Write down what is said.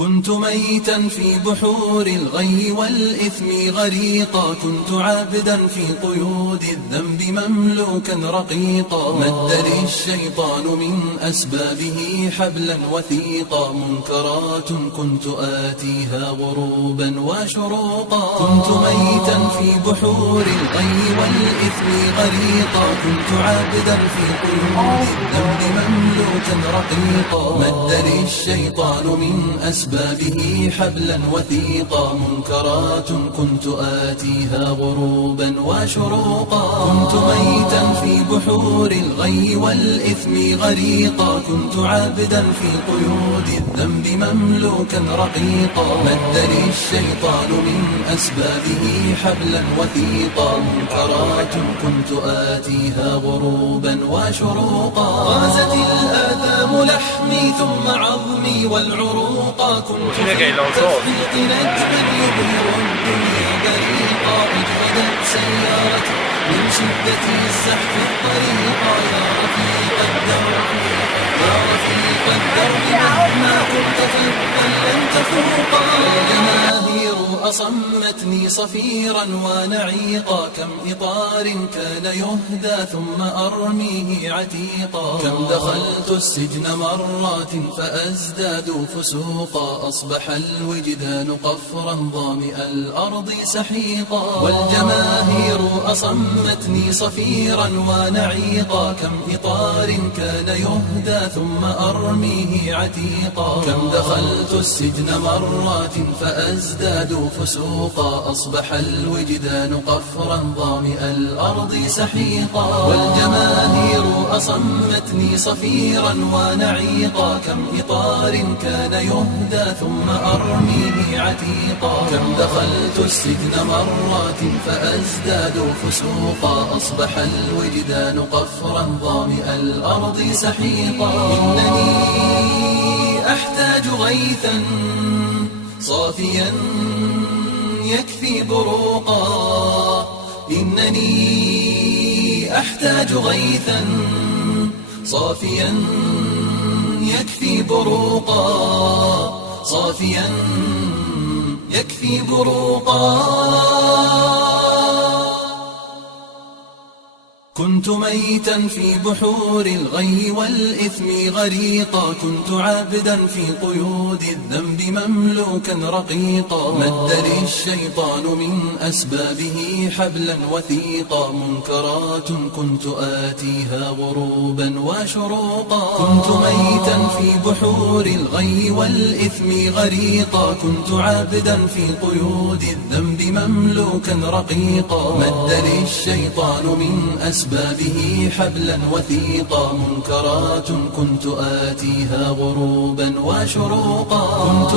كنت ميتا في بحور الغي والإثم غريقا، كنت عابدا في قيود الذنب مملوكا رقيقا. مد لي الشيطان من أسبابه حبلا وثيقا، منكرات كنت آتيها غروبا وشروقا. كنت ميتا في بحور الغي والإثم غريقا، كنت عابدا في قيود الذنب مملوكا رقيقا. مد لي الشيطان من أسبابه حبلا وثيقا، منكرات كنت آتيها غروبا وشروقا. كنت ميتا في بحور الغي والإثم غريقا، كنت عابدا في قيود الذنب مملوكا رقيقا. مد لي الشيطان من أسبابه حبلا وثيقا، منكرات كنت آتيها غروبا وشروقا. غازت الآثام لحمي ثم عظمي والعروقا، كنت في التفحيط نجما يبهر الدنيا بريقا. اجهدت سيارتي من شدة الزحف الطريقا، يا رفيق الدرب يا رفيق الدرب مهما كنت فذا لن تفوقا. الجماهير أصمتني صفيرا ونعيقا، كم إطار كان يهدى ثم أرميه عتيقا. كم دخلت السجن مرات فأزداد فسوقا، أصبح الوجدان قفرا ظامئ الأرض سحيقا. والجماهير أصمتني صفيرا ونعيقا، كم إطار كان يهدى ثم أرميه عتيقا. كم دخلت السجن مرات فأزداد فسوقا، أصبح الوجدان قفرا ظامئ الأرض سحيقا. والجماهير أصمتني صفيرا ونعيقا، كم إطار كان يهدى ثم أرميه عتيقا. كم دخلت السجن مرات فأزداد فسوقا، أصبح الوجدان قفرا ظامئ الأرض سحيقا. إنني أحتاج غيثا صافيا يكفي بروقا، إنني أحتاج غيثا صافيا يكفي بروقا، صافيا يكفي بروقا. كنت ميتا في بحور الغي والإثم غريقا، كنت عابدا في قيود الذنب مملوكا رقيقا. مد لي الشيطان من أسبابه حبلا وثيقا، منكرات كنت آتيها غروبا وشروقا. كنت ميتا في بحور الغي والإثم غريقا، كنت عابدا في قيود الذنب مملوكا رقيقا. مد لي الشيطان من أسبابه حبلا وثيقا، منكرات كنت آتيها غروبا وشروقا. كنت